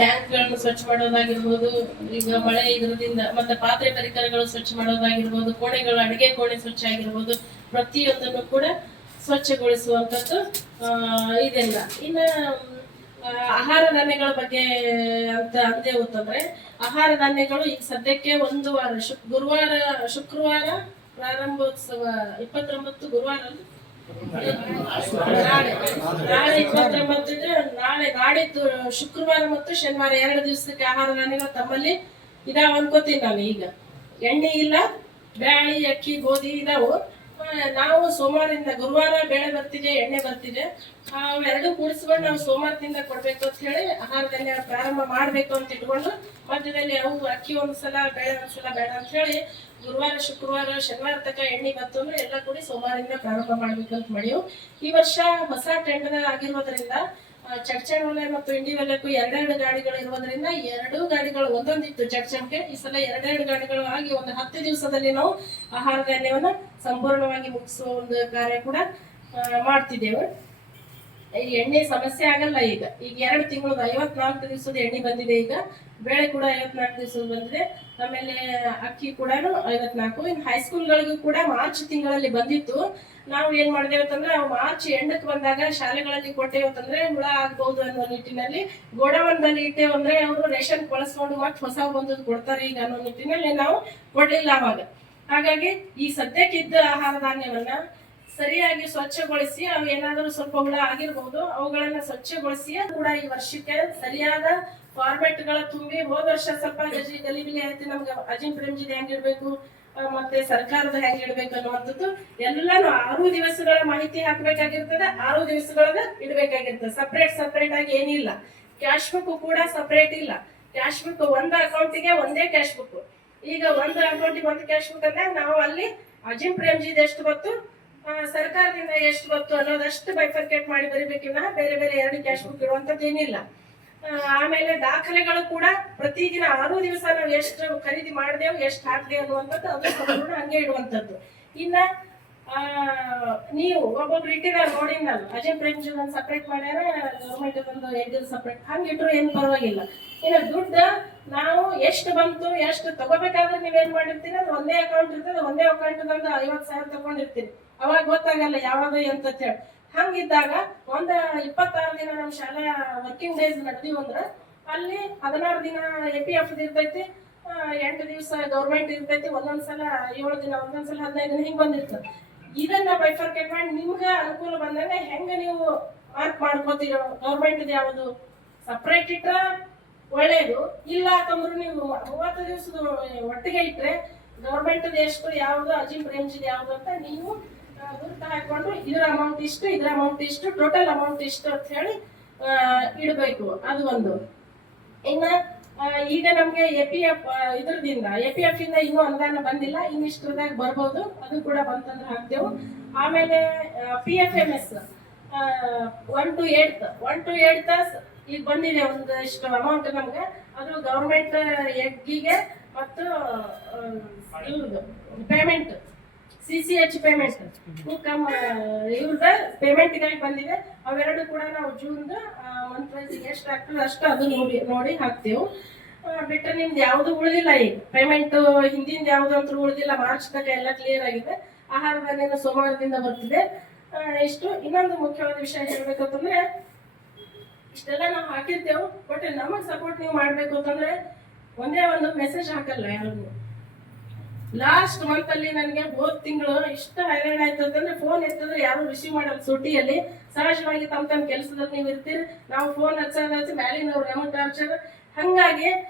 ಟ್ಯಾಂಕ್ಗಳನ್ನು ಸ್ವಚ್ಛ ಮಾಡೋದಾಗಿರ್ಬೋದು, ಈಗ ಮಳೆ ಇದರಿಂದ ಮತ್ತೆ ಪಾತ್ರೆ ಪರಿಕರಗಳು ಸ್ವಚ್ಛ ಮಾಡೋದಾಗಿರ್ಬೋದು, ಕೋಣೆಗಳು ಅಡಿಗೆ ಕೋಣೆ ಸ್ವಚ್ಛ ಆಗಿರ್ಬೋದು, ಪ್ರತಿಯೊಂದನ್ನು ಕೂಡ ಸ್ವಚ್ಛಗೊಳಿಸುವಂತದ್ದು ಇದೆಲ್ಲ ಇನ್ನ ಆಹಾರ ಧಾನ್ಯಗಳ ಬಗ್ಗೆ ಅಂತ ಅಂದೆ ಅಂತಂದ್ರೆ ಆಹಾರ ಧಾನ್ಯಗಳು ಈಗ ಸದ್ಯಕ್ಕೆ ಒಂದು ವಾರ ಶುಕ್, ಗುರುವಾರ, ಶುಕ್ರವಾರ ಪ್ರಾರಂಭೋತ್ಸವ ಇಪ್ಪತ್ತೊಂಬತ್ತು ಗುರುವಾರ? ನಾಳೆ ನಾಳೆ, ನಾಡಿದ್ದು ಶುಕ್ರವಾರ ಮತ್ತು ಶನಿವಾರ ಎರಡು ದಿವಸಕ್ಕೆ ಆಹಾರ ಧಾನ್ಯಗಳು ತಮ್ಮಲ್ಲಿ ಇದಾವ ಅನ್ಕೋತೀನಿ ನಾನು ಈಗ. ಎಣ್ಣೆ ಇಲ್ಲ, ಬ್ಯಾಳಿ, ಅಕ್ಕಿ, ಗೋಧಿ ಇದಾವು. ನಾವು ಸೋಮವಾರದಿಂದ ಗುರುವಾರ ಬೇಳೆ ಬರ್ತಿದೆ, ಎಣ್ಣೆ ಬರ್ತಿದೆ. ಅವೆರಡು ಕೂಡಿಸ್ಕೊಂಡು ನಾವು ಸೋಮವಾರದಿಂದ ಕೊಡ್ಬೇಕು ಅಂತ ಹೇಳಿ ಆಹಾರದಲ್ಲಿ ಪ್ರಾರಂಭ ಮಾಡ್ಬೇಕು ಅಂತ ಇಟ್ಕೊಂಡು ಮಧ್ಯದಲ್ಲಿ ಅವು ಅಕ್ಕಿ ಒಂದ್ಸಲ, ಬೇಳೆ ಒಂದ್ಸಲ ಬೇಡ ಅಂತ ಹೇಳಿ ಗುರುವಾರ, ಶುಕ್ರವಾರ, ಶನಿವಾರ ತನಕ ಎಣ್ಣೆ ಬಂತು ಅಂದ್ರೆ ಎಲ್ಲ ಕೂಡಿ ಸೋಮವಾರದಿಂದ ಪ್ರಾರಂಭ ಮಾಡ್ಬೇಕಂತ ಮಾಡಿವು ಈ ವರ್ಷ ಹೊಸ ಟೆಂಡರ್ ಆಗಿರೋದ್ರಿಂದ ವಲಯ ಮತ್ತು ವಲಯಕ್ಕೂ ಎರಡೆರಡು ಗಾಡಿಗಳು ಇರುವುದರಿಂದ ಎರಡೂ ಗಾಡಿಗಳು ಒಂದೊಂದಿತ್ತು ಚಡ್ಚಣ್ಗೆ ಈ ಸಲ ಎರಡೆರಡು ಗಾಡಿಗಳು ಆಗಿ ಒಂದು ಹತ್ತು ದಿವಸದಲ್ಲಿ ನಾವು ಆಹಾರ ಧಾನ್ಯವನ್ನ ಸಂಪೂರ್ಣವಾಗಿ ಮುಗಿಸುವ ಒಂದು ಕಾರ್ಯ ಕೂಡ ಮಾಡ್ತಿದ್ದೇವೆ. ಈ ಎಣ್ಣೆ ಸಮಸ್ಯೆ ಆಗಲ್ಲ ಈಗ. ಈಗ ಎರಡು ತಿಂಗಳು, ಐವತ್ನಾಲ್ಕು ದಿವಸದ ಎಣ್ಣೆ ಬಂದಿದೆ ಈಗ. ಬೇಳೆ ಕೂಡ ಐವತ್ನಾಲ್ಕು ದಿವಸದ ಬಂದಿದೆ. ಆಮೇಲೆ ಅಕ್ಕಿ ಕೂಡ ಐವತ್ನಾಲ್ಕು. ಇನ್ನು ಹೈಸ್ಕೂಲ್ಗಳಿಗೂ ಕೂಡ ಮಾರ್ಚ್ ತಿಂಗಳಲ್ಲಿ ಬಂದಿತ್ತು. ನಾವು ಏನ್ ಮಾಡಿದೇವೆ ಅಂತಂದ್ರೆ ಅವು ಮಾರ್ಚ್ ಎಂಡಕ್ಕೆ ಬಂದಾಗ ಶಾಲೆಗಳಲ್ಲಿ ಕೊಟ್ಟೇವೆ ಅಂತಂದ್ರೆ ಹುಳ ಆಗ್ಬಹುದು ಅನ್ನೋ ನಿಟ್ಟಿನಲ್ಲಿ ಗೋಡವನ್ದಲ್ಲಿ ಇಟ್ಟೇವೆ ಅಂದ್ರೆ ಅವರು ರೇಷನ್ ಬಳಸ್ಕೊಂಡು ಮತ್ತೆ ಹೊಸ ಬಂದು ಕೊಡ್ತಾರೆ ಈಗ ಅನ್ನೋ ನಿಟ್ಟಿನಲ್ಲಿ ನಾವು ಕೊಡಲಿಲ್ಲ ಅವಾಗ. ಹಾಗಾಗಿ ಈ ಸದ್ಯಕ್ಕಿದ್ದ ಆಹಾರ ಧಾನ್ಯವನ್ನ ಸರಿಯಾಗಿ ಸ್ವಚ್ಛಗೊಳಿಸಿ ಅವು ಏನಾದರೂ ಸ್ವಲ್ಪ ಹುಳ ಆಗಿರ್ಬೋದು ಅವುಗಳನ್ನ ಸ್ವಚ್ಛಗೊಳಿಸಿ ಕೂಡ ಈ ವರ್ಷಕ್ಕೆ ಸರಿಯಾದ ಫಾರ್ಮೆಟ್ಗಳ ತುಂಬಿ ಹೋದ ವರ್ಷ ಸ್ವಲ್ಪ ಗಜಿ ಗಲಿಬಿಲಿ ಆಯ್ತು ನಮ್ಗೆ ಅಜಿಂ ಪ್ರೇಮ್ಜಿದ್ ಹೆಂಗಿರ್ಬೇಕು ಆ, ಮತ್ತೆ ಸರ್ಕಾರದ ಹೆಂಗ್ ಇಡ್ಬೇಕು ಅನ್ನುವಂಥದ್ದು ಎಲ್ಲಾನು ಆರು ದಿವಸಗಳ ಮಾಹಿತಿ ಹಾಕ್ಬೇಕಾಗಿರ್ತದೆ ಆರು ದಿವಸಗಳನ್ನ ಇಡ್ಬೇಕಾಗಿರ್ತದೆ. ಸಪ್ರೇಟ್ ಸಪ್ರೇಟ್ ಆಗಿ ಏನಿಲ್ಲ. ಕ್ಯಾಶ್ ಬುಕ್ ಕೂಡ ಸಪ್ರೇಟ್ ಇಲ್ಲ. ಕ್ಯಾಶ್ ಬುಕ್ ಒಂದ್ ಅಕೌಂಟಿಗೆ ಒಂದೇ ಕ್ಯಾಶ್ ಬುಕ್ ಈಗ ಒಂದು ಅಕೌಂಟಿಗೆ ಒಂದು ಕ್ಯಾಶ್ ಬುಕ್ ಅಂದ್ರೆ ನಾವು ಅಲ್ಲಿ ಅಜಿಂ ಪ್ರೇಮ್ಜಿದ್ ಎಷ್ಟು ಬತ್ತು ಆ, ಸರ್ಕಾರದಿಂದ ಎಷ್ಟು ಬತ್ತು ಅನ್ನೋದಷ್ಟು ಬೈಫರ್ಕೇಟ್ ಮಾಡಿ ಬರಿಬೇಕಿನ್ನ ಬೇರೆ ಬೇರೆ ಎರಡು ಕ್ಯಾಶ್ ಬುಕ್ ಇರುವಂತದ್ದು ಏನಿಲ್ಲ. ಆಮೇಲೆ ದಾಖಲೆಗಳು ಕೂಡ ಪ್ರತಿದಿನ ಆರು ದಿವಸ ನಾವು ಎಷ್ಟು ಖರೀದಿ ಮಾಡಿದೆವು, ಎಷ್ಟು ಹಾಕಿದೆ ಅನ್ನುವಂಥದ್ದು ಅದು ಸಂಪೂರ್ಣ ಹಂಗೆ ಇಡುವಂಥದ್ದು ಇನ್ನ ನೀವು ಒಬ್ಬೊಬ್ರು ಇಟ್ಟಿದ್ದಾರೆ ನಾನು ಅಜಯ್ ಪ್ರೇಮ್ಜಿ ಒಂದು ಸಪ್ರೇಟ್ ಮಾಡ್ಯಾರ, ಗೌರ್ಮೆಂಟ್ ಒಂದು ಎಗ್ಗಲ್ ಸಪ್ರೇಟ್ ಹಂಗಿಟ್ರು ಏನು ಪರವಾಗಿಲ್ಲ. ಇನ್ನು ದುಡ್ಡು ನಾವು ಎಷ್ಟು ಬಂತು, ಎಷ್ಟು ತಗೋಬೇಕಾದ್ರೆ ನೀವೇನ್ ಮಾಡಿರ್ತೀರಿ? ಅದು ಒಂದೇ ಅಕೌಂಟ್ ಇರ್ತದೆ ಒಂದೇ ಅಕೌಂಟ್ ಬಂದು ಐವತ್ತು ಸಾವಿರ ತಗೊಂಡಿರ್ತೀರಿ. ಅವಾಗ ಗೊತ್ತಾಗಲ್ಲ ಯಾವಾಗ ಎಂತ ಹೇಳಿ. ಹಂಗಿದ್ದಾಗ ಒಂದ ಇಪ್ಪತ್ತಾರು ದಿನ ನಮ್ಮ ಶಾಲಾ ವರ್ಕಿಂಗ್ ಡೇಸ್ ನಡೆದಿವ್ ಅಂದ್ರ ಅಲ್ಲಿ ಹದಿನಾರು ದಿನ ಎ ಪಿ ಎಫ್ ಇರ್ತೈತಿ ಎಂಟು ದಿವಸ ಗೌರ್ಮೆಂಟ್ ಇರ್ತೈತಿ, ಒಂದೊಂದ್ಸಲ ಏಳು ದಿನ, ಒಂದೊಂದ್ಸಲ ಹದಿನೈದು ದಿನ ಹಿಂಗ್ ಬಂದಿರ್ತದೆ ಇದನ್ನ ಬೈಫರ್ಕೇಟ್ ಮಾಡಿ ನಿಮ್ಗೆ ಅನುಕೂಲ ಬಂದಾಗ ಹೆಂಗ ನೀವು ಮಾರ್ಕ್ ಮಾಡ್ಕೋತೀರೋ? ಗೌರ್ಮೆಂಟ್ ಯಾವುದು? ಸಪ್ರೇಟ್ ಇಟ್ರ ಒಳ್ಳೇದು, ಇಲ್ಲ ಅಂತಂದ್ರು ನೀವು ಮೂವತ್ತು ದಿವಸದ ಒಟ್ಟಿಗೆ ಇಟ್ರೆ ಗೌರ್ಮೆಂಟ್ ಎಷ್ಟು ಯಾವುದು ಅಜಿಂ ರೇಂಜ್ ಯಾವುದು ಅಂತ ನೀವು ಗುರುತು ಹಾಕೊಂಡು ಇದ್ರ ಅಮೌಂಟ್ ಇಷ್ಟು, ಇದ್ರ ಅಮೌಂಟ್ ಇಷ್ಟು ಟೋಟಲ್ ಅಮೌಂಟ್ ಇಷ್ಟು ಅಂತ ಹೇಳಿ ಇಡಬೇಕು. ಅದು ಒಂದು. ಇನ್ನ ಈಗ ನಮ್ಗೆ ಎ ಪಿ ಎಫ್ ಇದ್ರದಿಂದ ಎ ಪಿ ಎಫ್ ಇಂದ ಇನ್ನೂ ಅನುದಾನ ಬಂದಿಲ್ಲ ಇನ್ನಿಷ್ಟರದಾಗ ಬರ್ಬೋದು, ಅದು ಕೂಡ ಬಂತಂದ್ರೆ ಹಾಕ್ತೇವೆ. ಆಮೇಲೆ P F M S one two eight one two eight ಈಗ ಬಂದಿದೆ ಒಂದಿಷ್ಟು ಅಮೌಂಟ್ ನಮ್ಗೆ. ಅದು ಗೌರ್ಮೆಂಟ್ ಎಗ್ಗಿಗೆ ಮತ್ತು ಇವ್ರದ್ದು payment C C H payment income ಇವ್ರದ ಪೇಮೆಂಟ್ಗಾಗಿ ಬಂದಿದೆ. ಅವೆರಡು ಕೂಡ ನಾವು ಜೂನ್ದ ಮಂತ್ ವೈಸ್ ಎಷ್ಟು ಆಗ್ತದೆ ಅಷ್ಟು ಅದು ನೋಡಿ ನೋಡಿ ಹಾಕ್ತೇವೆ. ಬಿಟ್ಟರೆ ನಿಮ್ದು ಯಾವುದು ಉಳಿದಿಲ್ಲ ಈಗ. ಪೇಮೆಂಟ್ ಹಿಂದಿಂದ ಯಾವುದು ಅಂತ ಉಳಿದಿಲ್ಲ. ಮಾರ್ಚ್ ತನಕ ಎಲ್ಲ ಕ್ಲಿಯರ್ ಆಗಿದೆ. ಆಹಾರ ಧಾನ್ಯನ ಸೋಮವಾರದಿಂದ ಬರ್ತಿದೆ. ಇಷ್ಟು. ಇನ್ನೊಂದು ಮುಖ್ಯವಾದ ವಿಷಯ ಹೇಳ್ಬೇಕಂತಂದ್ರೆ, ಇಷ್ಟೆಲ್ಲ ನಾವು ಹಾಕಿರ್ತೇವೆ. ಬಟ್ ನಮಗೆ ಸಪೋರ್ಟ್ ನೀವು ಮಾಡಬೇಕು ಅಂತಂದ್ರೆ, ಒಂದೇ ಒಂದು ಮೆಸೇಜ್ ಹಾಕಲ್ಲ ಯಾರಿಗೂ. ಲಾಸ್ಟ್ ಮಂತ್ ಅಲ್ಲಿ ನನಗೆ ಹೋದ್ ತಿಂಗಳು ಇಷ್ಟ ಹೈರಾಣ ಆಯ್ತು ಅಂತಂದ್ರೆ ಫೋನ್ ಎತ್ತಿದ್ರೆ ಯಾರು ರಿಸೀವ್ ಮಾಡಲ್ಲ ಸುಟಿಯಲ್ಲಿ. ಸಹಜವಾಗಿ ತಮ್ಮ ತಮ್ಮ ಕೆಲಸದಲ್ಲಿ ನೀವು ಇರ್ತೀರಿ. ನಾವು ಫೋನ್ ಹಚ್ಚಿ ಮ್ಯಾಲಿನವ್ರು ನಮಗೆ ಟಾರ್ಚರ್ ಹಂಗಾಗಿ